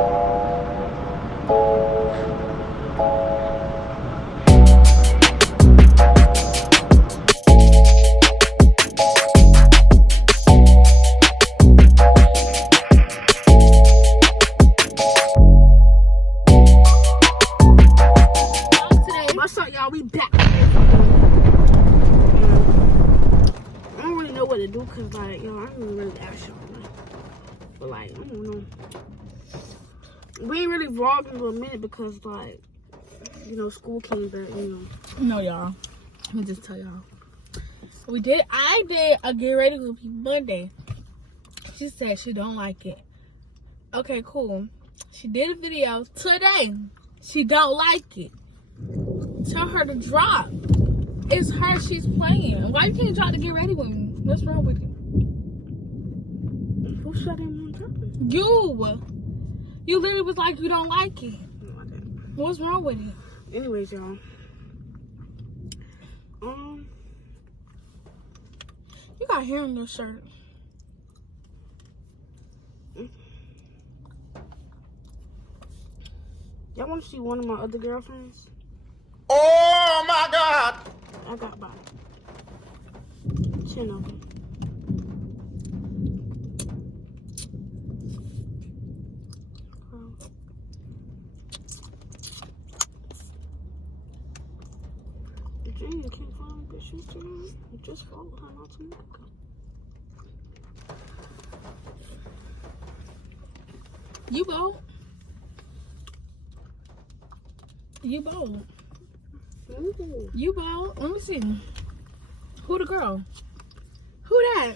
What's up, y'all? We back. I don't really know what to do because, like, yo, I don't really ask y'all. But, like, I don't know. We ain't really vlogging for a minute because, like, you know, school came back, you know. No, y'all. Let me just tell y'all. I did a get ready with me Monday. She said she don't like it. Okay, cool. She did a video today. She don't like it. Tell her to drop. It's her, she's playing. Why you can't drop to get ready with me? What's wrong with you? Who said I didn't want to drop it? You literally was like, you don't like it. No, I didn't. What's wrong with it? Anyways, y'all. You got hair in your shirt. Y'all want to see one of my other girlfriends? Oh my God! I got about 10 of them. Virginia can't find a bitch Instagram. You just followed her not too long ago. You bold. You bold. Ooh. You bold. Let me see. Who the girl? Who that?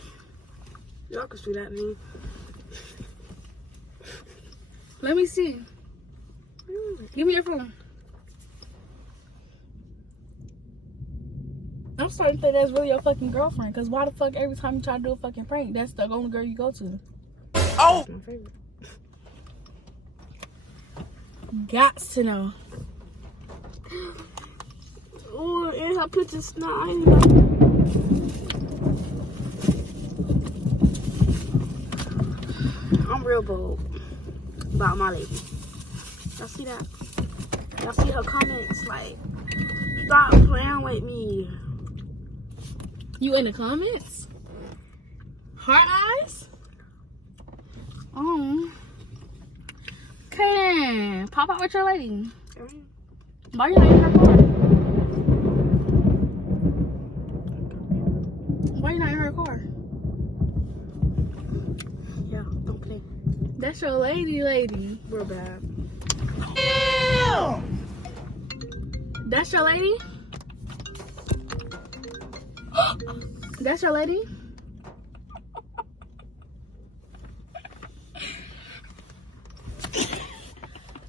Y'all can see that name. Let me see. Give me your phone. I'm starting to think that's really your fucking girlfriend. Because why the fuck every time you try to do a fucking prank, that's the only girl you go to? Oh! My favorite. Got to know. Oh, and her picture's snot. I ain't know. I'm real bold about my lady. Y'all see that? Y'all see her comments? Like, stop playing with me. You in the comments? Heart eyes? Oh. Okay, pop out with your lady. Why you not in her car? Why you not in her car? Yeah, don't play. That's your lady. Real bad. Ew! That's your lady? That's your lady?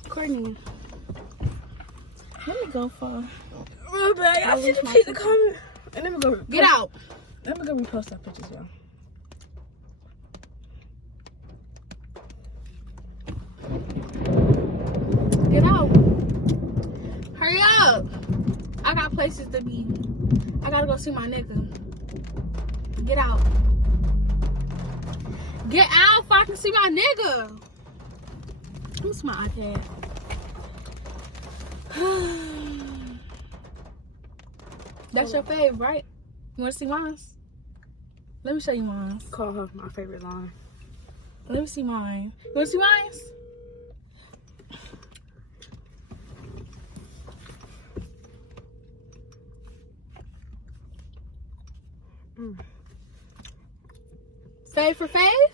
Courtney. Let me go for. Real bad. I should have picked the comment. And let me go. Get out. Let me go repost that pictures, y'all. Get out. Hurry up. I got places to be. I gotta go see my nigga. Get out. Get out if I can see my nigga. What's my iPad? That's your fave, right? You wanna see mine? Let me show you mine. Call her my favorite line. Let me see mine. You wanna see mine? Fave for fave?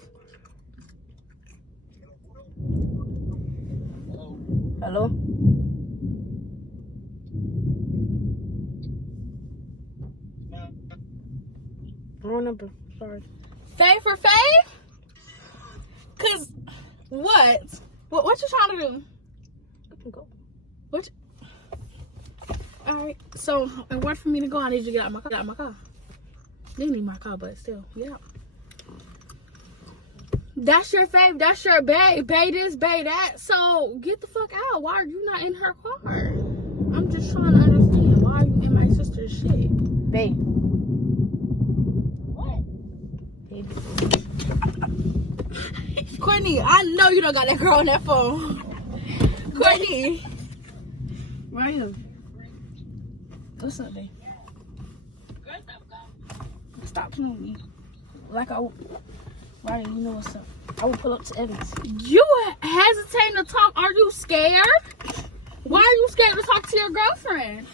Hello? Wrong number. Sorry. Fave for fave? Cause what? What you trying to do? I can go. What? Alright. So in order for me to go, I need you to get out of my car. You need my car, but still, get out. That's your fave. That's your bae. Bae this, bae that. So get the fuck out. Why are you not in her car? I'm just trying to understand. Why are you in my sister's shit? Babe. What? Baby. Courtney, I know you don't got that girl on that phone. Courtney. Right here. What's up, babe? Stop playing with me. Like I would. Right, you know what's up. I would pull up to Evans. You hesitating to talk. Are you scared? Why are you scared to talk to your girlfriend?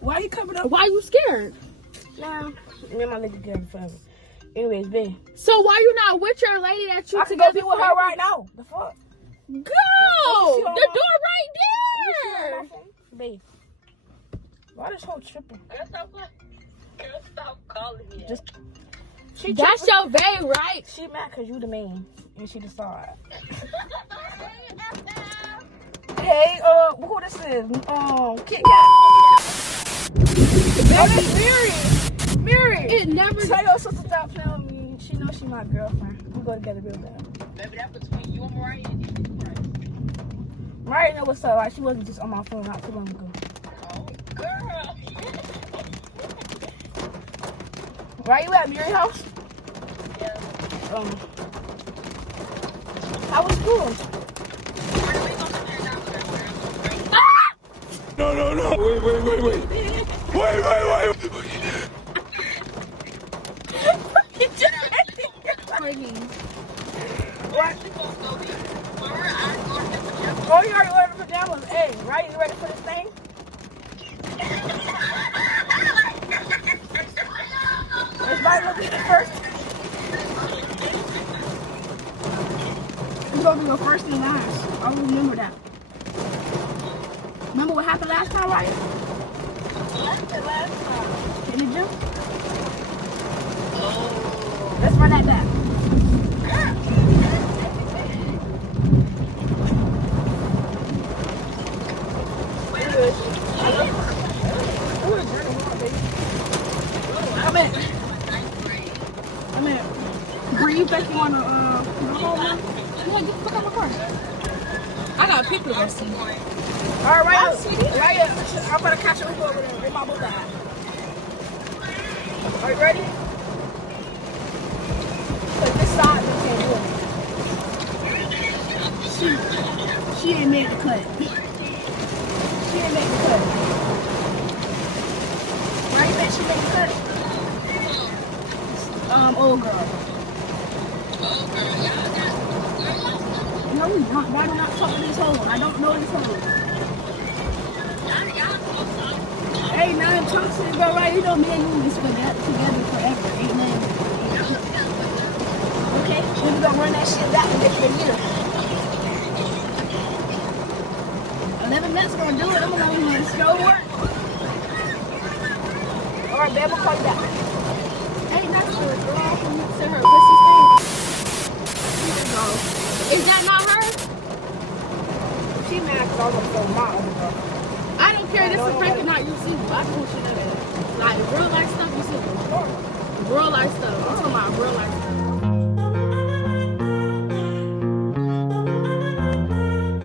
Why you coming up? Why are you scared? Nah, me and my lady together forever. Anyways, babe. So why you not with your lady that you I can go together be with her right now. The fuck? Go! She on The my- door right there! Babe. Why this whole tripping? Stop calling me. Just she That's tripping. your babe, right? She mad cause you the man and she decide. Hey, who this is? Kit Kat. Oh, that's Mary. Mary. It never. Tell your sister stop playing with me. She knows she my girlfriend. We go together real bad. Baby, that's between you and Mariah and this price. Mariah know what's up. Like she wasn't just on my phone not too long ago. Oh, girl. Where you at, Mary house? Yeah. How was school? No. Wait. Courtney. What? Oh, you already ordered pajamas. Hey, right? You ready for this thing? Let's buy look at it first. You're gonna go first and last. I will remember that. Remember what happened last time, right? In the gym? Let's run that back. I'm in. Bree, you think you want to go home now? Yeah, get the fuck out of my car. I got a picture of us. All right, right here. I'm gonna catch you over there. Where my book at? Are you ready? But this side, you can't do it. She ain't made the cut. She ain't made the cut. Right, you bet she made the cut. Old girl. No, we not. Why do not talk to this hole? I don't know this hole. Hey, now I'm talking to the girl, right? You know me and you will be together forever. Ain't nothing. Okay? We're gonna run that shit back for a year. 11 minutes gonna do it. I'm gonna let it go work. Alright, babe, we'll call you back. Hey, that's the girl from to her pussy thing. Is that not her? She mad because I was gonna go my other girl. I don't care. This is prank or not. You see, I just want you to know that. Like real life stuff, you see. Real life stuff. I'm talking about real life stuff.